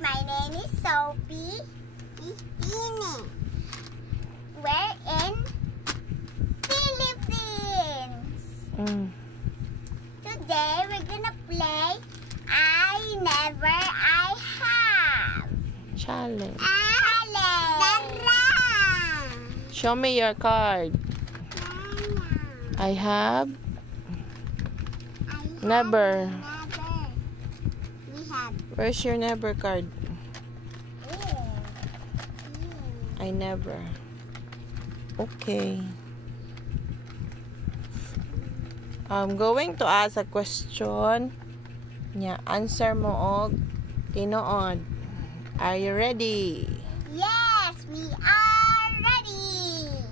my name is Sophie. We're in Philippines. Today we're gonna play I Have Challenge. Show me your card. I have never. Where's your never card? I never. Okay. I'm going to ask a question. Yeah, answer mo og tinuod. Are you ready? Yes, we are ready.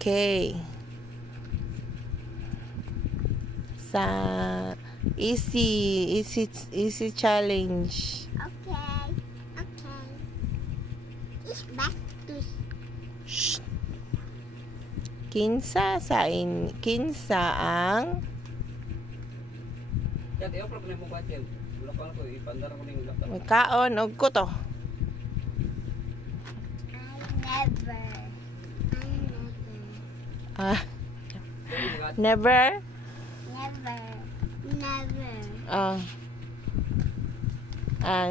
Okay. Sa easy challenge. Okay. It's back to Shh. Kinsa ang may kaon og kuto. Never.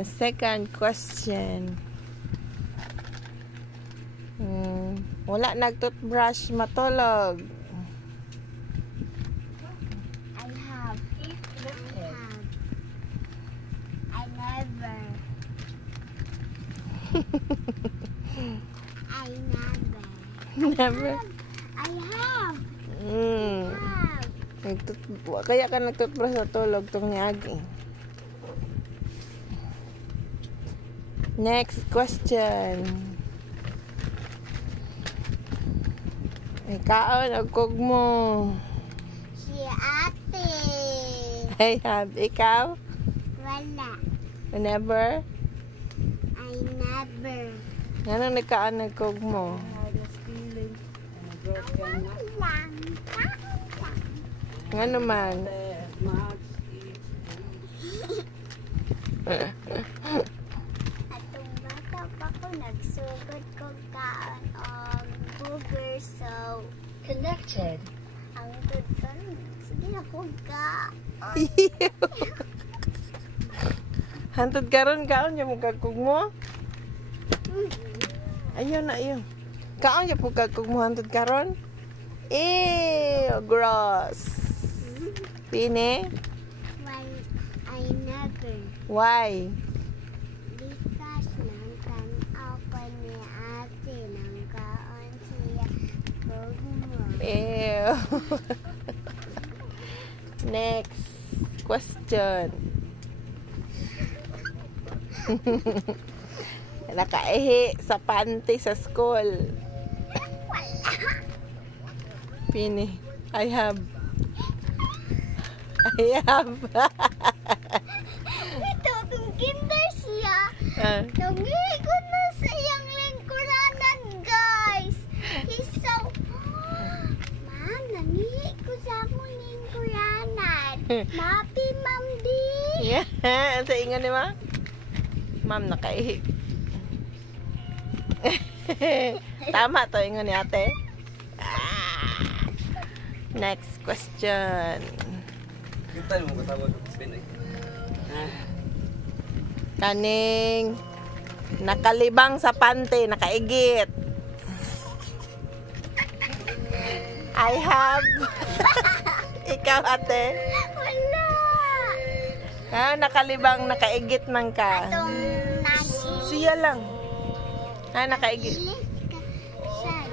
Second question. Wala nag-toothbrush matulog. I have. I never. Never. I have. Kaya ka nag-toothbrush matulog tong niagi. Next question. May kaon og kugmo. Si ate. I have. Ikaw? Wala. Never? I never. Anong nagkaan ng kugmo? Nga naman. Atong bata pa ko, nagsugod ko kaan og burger, so Connected. ang good ka rin. Sige na ko ka. Hantod karon kaon yung kugmo? Ayun na ayun. Kaon yung kugmo hantod karon? Gross. Pine? Well, I never. Why? Because nang pa ni ate nang kaon siya kugmo. Ew. Next question. Nakaihi sa panty sa school. Pini. I have. Ito, itong kinder siya. Ah. Nangikot na sa iyang lingkuranan, guys. He's so... Ma'am, nangikot sa akong lingkuranan. Mapi, Ma'am D. Yeah. Ang sa ingan ni ma? Ma'am, nakaihi. Tama to ingon ni ate. Next question. Kaning nakalibang sa pante, nakaigit. I have. Ikaw ate. Wala. Nakalibang, nakaigit man ka. Itong Siya lang. Nakaigit. ilis ka siya.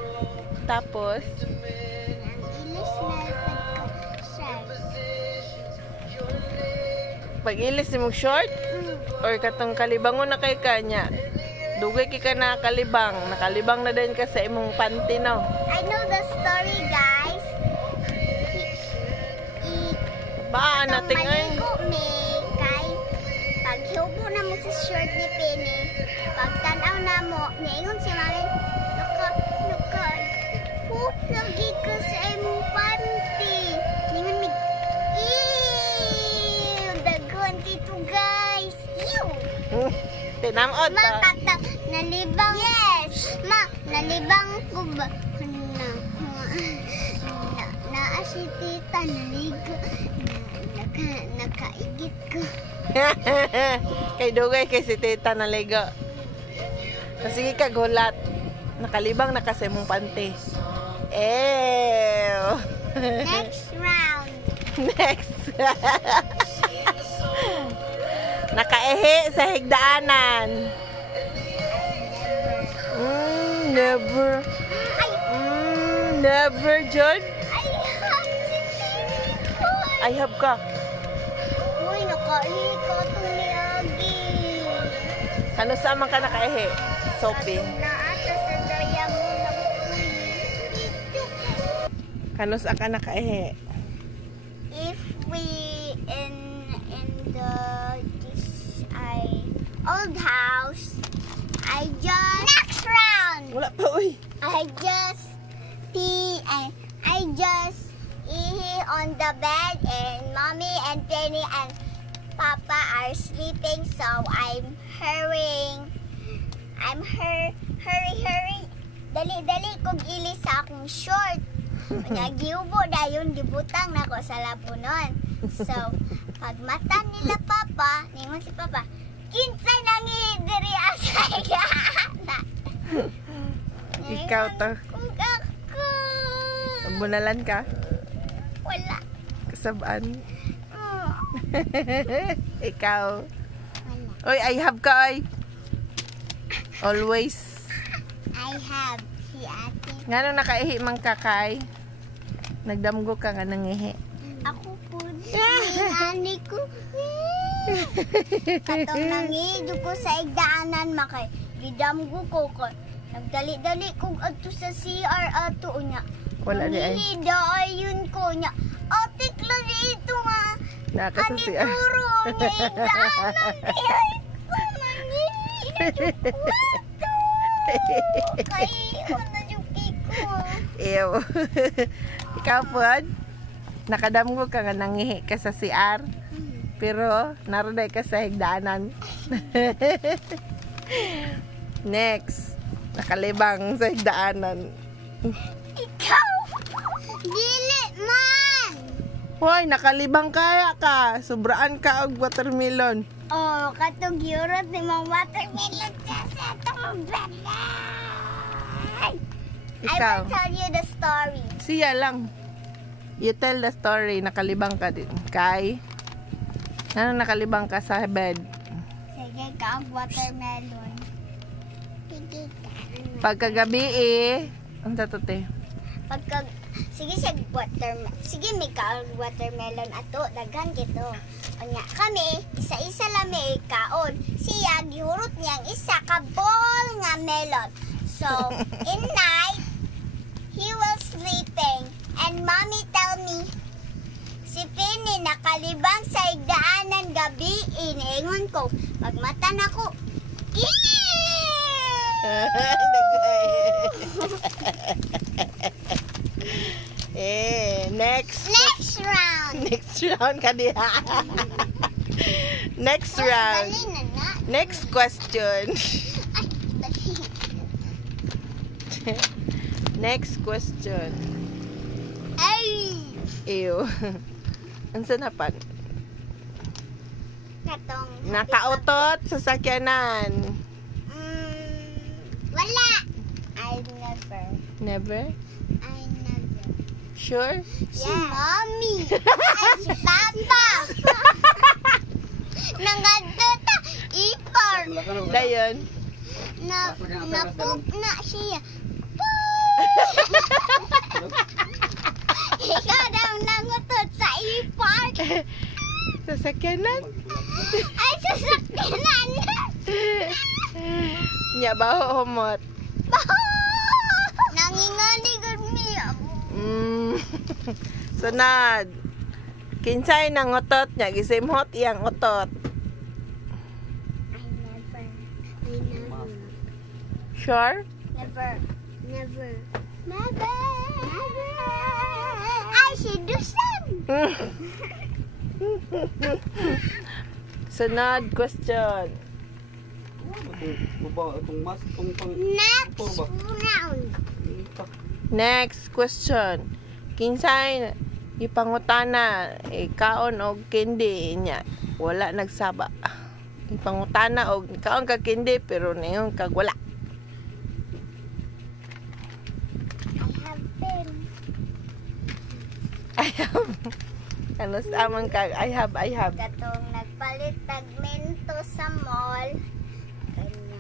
Tapos, Ang ilis na ipad ka siya. pag-ilis mo short? Or katong kalibangon na kay kanya? Dugay ka na kalibang. Nakalibang na din ka sa imong panty, no? I know the story, guys. Ba, nating ay. Maligo mi kay paghubo na mo sa shirt ni Penny. Pagtanaw na mo, niingon si Mami, poop lagi ka sa imong panty. Ningon mi, ew, dagon dito guys. Ew. Tinamot Ma, ta. nalibang. Yes. Ma, nalibang ko ba? Naa si tita, naligo. Nakaigit ko. Kay dugay kay si tita naligo. Sige ka gulat. Nakalibang na kasi mong panty. Ew. Next round. Next. Nakaihi sa higdaanan. Never. Never, John. I have si Tito. I have ka. Uy, nakaihi ko itong niagi. Ano sa man ka nakaihi? Sophie. Naata sa daya mo ng Kano sa ka nakaihi? if we in the old house, I just next round. Wala pa, uy. I just pee and I just eat on the bed and mommy and Penny and Papa are sleeping, so I'm hurrying. Hurry. Dali kog ili sa akong short. Nya giubo dayon gibutang nako sa lapunon. So, pag mata nila Papa, ningon si Papa, kinsay nangihidiri asay gana. Ikaw to. Kung ako. Bunalan ka? Wala. Kasabaan. Mm. Ikaw. Wala. Oy, I have ka, oy. Always. I have si ate. Nga nung nakaihi mang kakay, nagdamgo ka nga nangihi. Ako po din. Ani ko. Katong nangido ko sa igdaanan makay. Gidamgo ko ko. Nagdali-dali ko adto sa CR ato unya. Wala di ay. Nangihida ayun ko nya. Ate lang ito nga. Naka sa Ani siya. turo niya igdaanan. Kaya ko nangihida. Kayo na yung kiko. Ew. Ikaw po, nakadamgo ka nga nangihi ka sa CR, pero naroday ka sa higdaanan. Next, nakalibang sa higdaanan. Ikaw! Dili man! Hoy, nakalibang kaya ka. Sobraan ka og watermelon. Oh, katong yurot ni mga watermelon sa itong balay. Ikaw. I will tell you the story. Siya lang. You tell the story. Nakalibang ka din. Kay? Ano nakalibang ka sa bed? Sige ka, ang watermelon. Sige ka. Pagkagabi ang tatote. Sige siya watermelon. Sige may ka watermelon ato. Daghan kito. Anya kami, isa-isa lang may kaon. Siya, gihurot niyang isa ka ball nga melon. So, in night, he was sleeping. And mommy tell me, si Penny nakalibang sa igdaanan gabi. Inengon ko, pagmata na ko, next. Next round. Next round ka diha. Next round. Dali na na. Next question. Ay, dali. Next question. Ay! Ew. Ansa na pan? Katong. Nakautot sa sakyanan. Wala. I never. Never? I never. Sure? Si mommy. Ay, si papa. Nangadota. Ipar. Dayon. Napoop na siya. Ikaw daw nangutot sa ipar. Sa sakyanan? Ay, sasakyanan. Nya baho humot. Nangingaligod niya. Sunod. Kinsay nang otot niya, gisimhot iyang otot. I never. Sure? Never. Never. Never. Ay, si Dusan. Sunod question. Itong mas, itong pang... Next Ito ba? round. Ito. Next question. Kinsay ipangutana kaon og candy niya. Wala nagsaba. Ipangutana og kaon ka candy pero ningon kag wala. I have pen. I have. Ano sa amang kag I have. Katong nagpalit tag minto sa mall. Kanya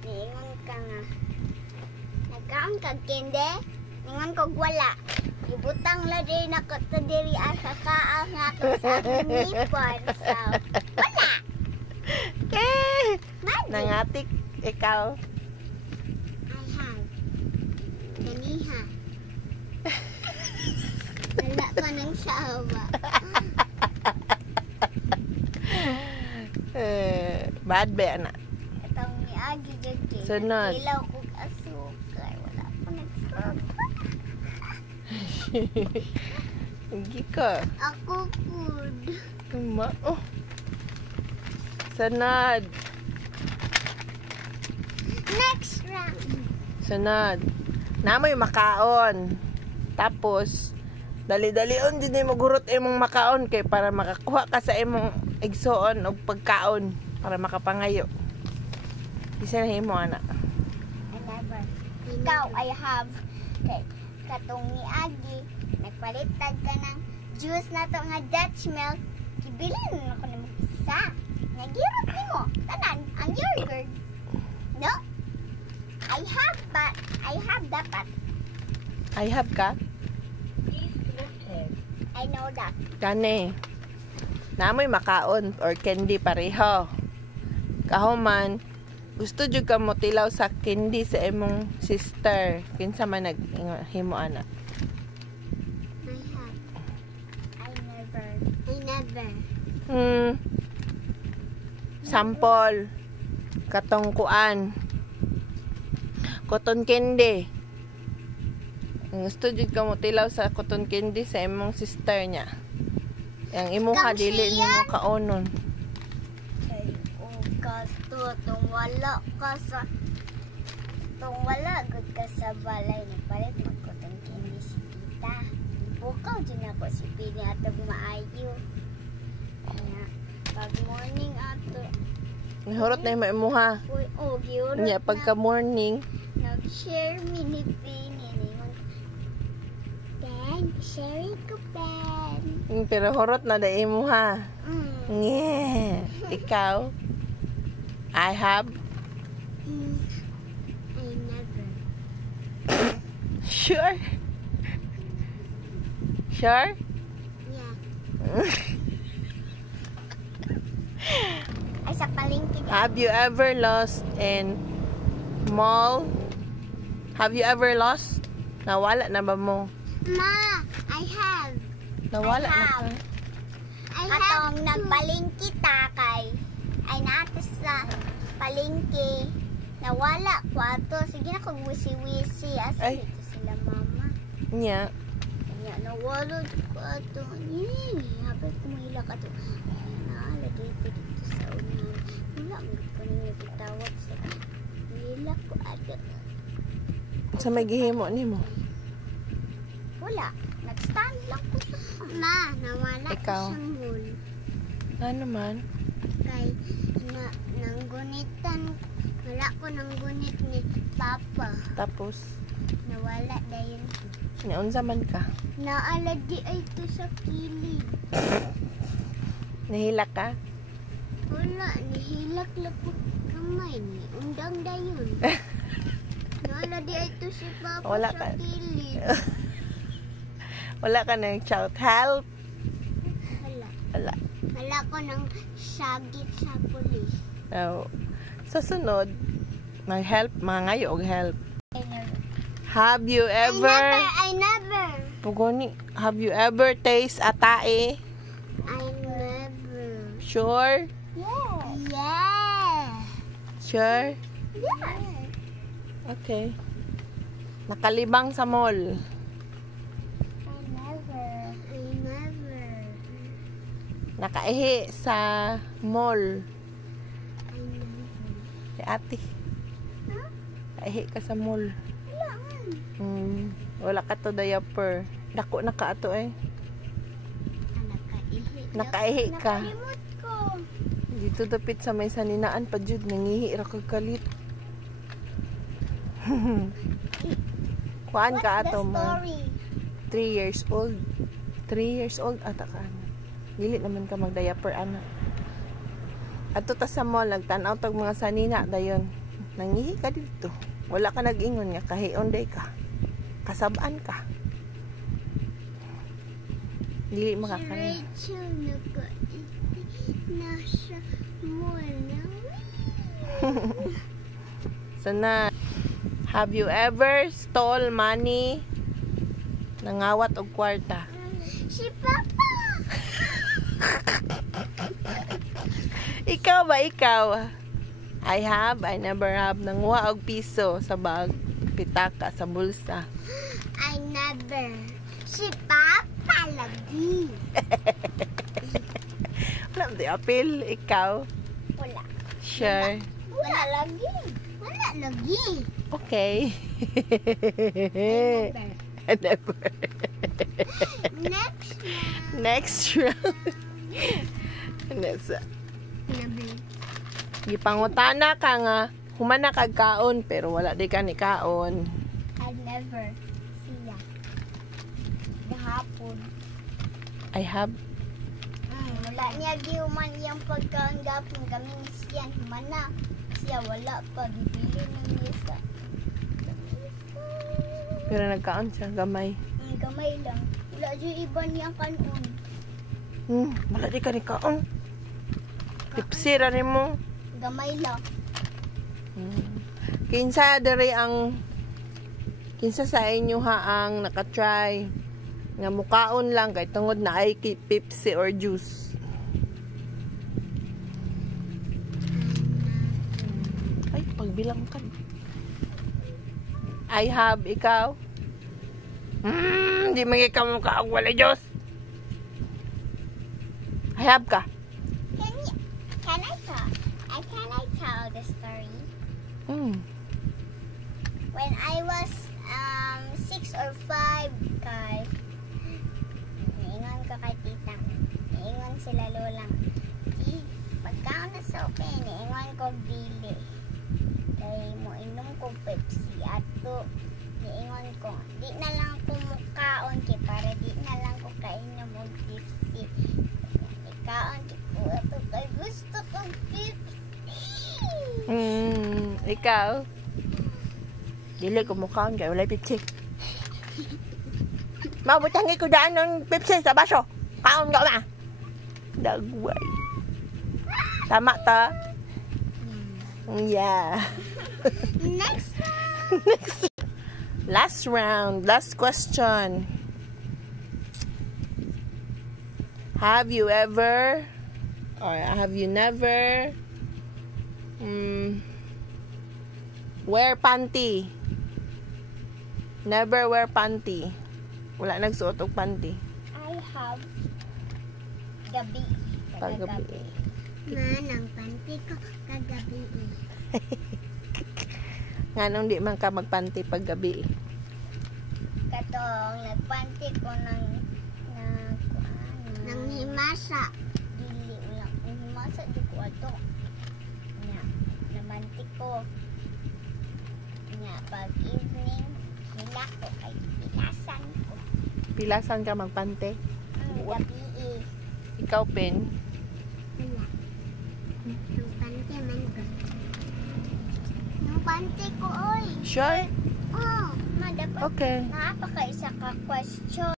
niingon ka nga. Nagkaon kag kinde, ningon kog wala. Ibutang la din ako to diri asa kaang nga ko sa akong ngipon. So, wala. Eh, Magic. nangatik ikaw. I have. Ganiha. Wala pa ng sawa. Bad ba na? Katong niagi jud. Sunod. Ilaw kog asukar. Wala pa nagsawa. Hindi ka. Ako food. Oh. Sunod. Next round. Sunod. Namoy makaon. Tapos, dali-dalion din mo gurot imong makaon kay para makakuha ka sa imong igsoon o pagkaon para makapangayo. Isa na himo ana. I never. Ikaw, I have. Okay. Katong niagi, nagpalitag ka ng juice na to nga Dutch milk. Kibilin mo ko na mag-isa. Nagirot ni mo. Tanan, ang yogurt. No? I have dapat. I have ka? I know that. Kani. Namoy makaon or candy pareho. Kahuman, gusto jud ka mo tilaw sa candy sa imong sister. Kinsa man naghimo ana? I have. I never. Sample. Katong kuan. Cotton candy. Gusto jud ka mo tilaw sa cotton candy sa imong sister niya. Yang imuha dili nimo kaonon. Ay, kasto, wala good ka sa balay. Nagpalit magkotong kini si tita. Bukaw dyan ako si Pini atog maayo. Kaya, pag morning ato, Nahurot na yung imuha. giurot Nya pagka morning, nag-share mi ni Pini. Ben, share ko, Ben. pero hurot na da imuha. Nye. Ikaw? I have. I never. Sure. Sure? Yeah. Ay, sa palengke. Have you ever lost in mall? Have you ever lost? Nawala na ba mo? Ma, I have. Nawala I na have. ka? Atong nagpalingki takay. Ay nato sa palingki. Nawala ko ato. Sige na kung wisi-wisi. Ay. Asa dito sila mama. Nya. Kanya nawala ko ato. Habang kumahila ka to. Naala dito sa unahan. Wala mo ko nang bitawag sa hila ko ato. Sa may gihimo nimo? Wala. Nag-stand lang ko sa ma, nawala Ikaw? ko sa mall. Ano man? Kay nanggunitan. Wala ko nang gunit ni Papa. Tapos, Nawala dayon ko. naunsa man ka? Naala di ay to sa kilid. Nahila ka? Wala, nihilak lang ko kamay ni. Undang dayon. Naala di ay to si Papa Wala sa ka. kilid. Wala ka nang shout help? Wala. Wala. Wala ko nang sagit sa pulis. No. Sa sunod, mag-help, mga ngayo og help. I never. Have you ever, I never. Pugoni, have you ever taste atae? I never. Sure? Yeah. Yeah. Sure? Yes. Okay. Nakalibang sa mall. I never. I never. Nakaihi sa mall. I never. Si ate. Huh? Kaihi ka sa mall. Wala man. Wala ka to diaper. Dako na ka ato eh. Nakaihi ka. Nakalimot ko. Dito dapit sa may saninaan pa jud nangihi ra kag kalit. Kuan ka What's the ato ma. story? 3 years old. 3 years old ata ka. Dili naman ka mag-diaper ana. Ato ta sa mall nagtan-aw tag mga sanina dayon. Nangihi ka dito. Wala ka nag-ingon nga kahion day ka. Kasabaan ka. Dili makakain. Si Rachel nasa mall na. So na, have you ever stole money? Nangawat og kwarta? Si Papa. Ikaw ba, ikaw? I never have. Nanguha og piso sa bag, pitaka sa bulsa. I never. Si Papa lagi. Wala di apil, ikaw? Wala. Sure. Wala lagi. Wala lagi. Okay. Never. Never. Next na. Next round. Never. Gipangutana ka nga, humana kag kaon, pero wala di ka ni kaon. I never. Siya. Gahapon. I have. Wala niya gihuman iyang pagkaon gapon kami siya humana. Siya wala pa bibili ng misa. Pero nagkaon siya, gamay. Gamay lang. Wala dyan iba niyang kanon. Wala di ka ni kaon. Tipsira rin mo. Gamay lang. Kinsa sa inyo haang nakatry nga mukaon lang kay tungod na ay Pepsi or juice. Ay, pagbilang ka. I have, ikaw? Di magiging ka mukaong wala Diyos. I have ka. Can I tell the story? When I was 6 or 5, kay niingon ko kay tita. Niingon sila lolang. Pagkaon na sa okay, niingon ko dili. Kay mo inom ko Pepsi ato. Niingon ko, di na lang ko mukaon kay para di na lang ko kainom og Pepsi. Ikaon ko ato kay gusto kong Pepsi. Ikaw? Dili ko mukaon kay walay Pepsi. Mabutangi ko daan ng Pepsi sa baso. Kaon ka ma. Dagway. Tama ta? Yeah. Next Last round. Last question. Have you ever or have you never wear panty? Never wear panty. Wala nagsuot og panty. I have gabi. Paggabi. Manang panty ko kagabi. Nganong di man ka magpanty paggabi? Katong nagpanty ko ng himasa. Dili lang ang himasa di ko ato. Nya, namanti ko. Nya, pag evening, hila ko kay pilasan ko. Pilasan ka magpanty? Gabi Ikaw, Pen? Wala. Ang panty man ko. Ang panty ko, oy. Sure? Oh, ma, dapat Okay. napaka isa ka question.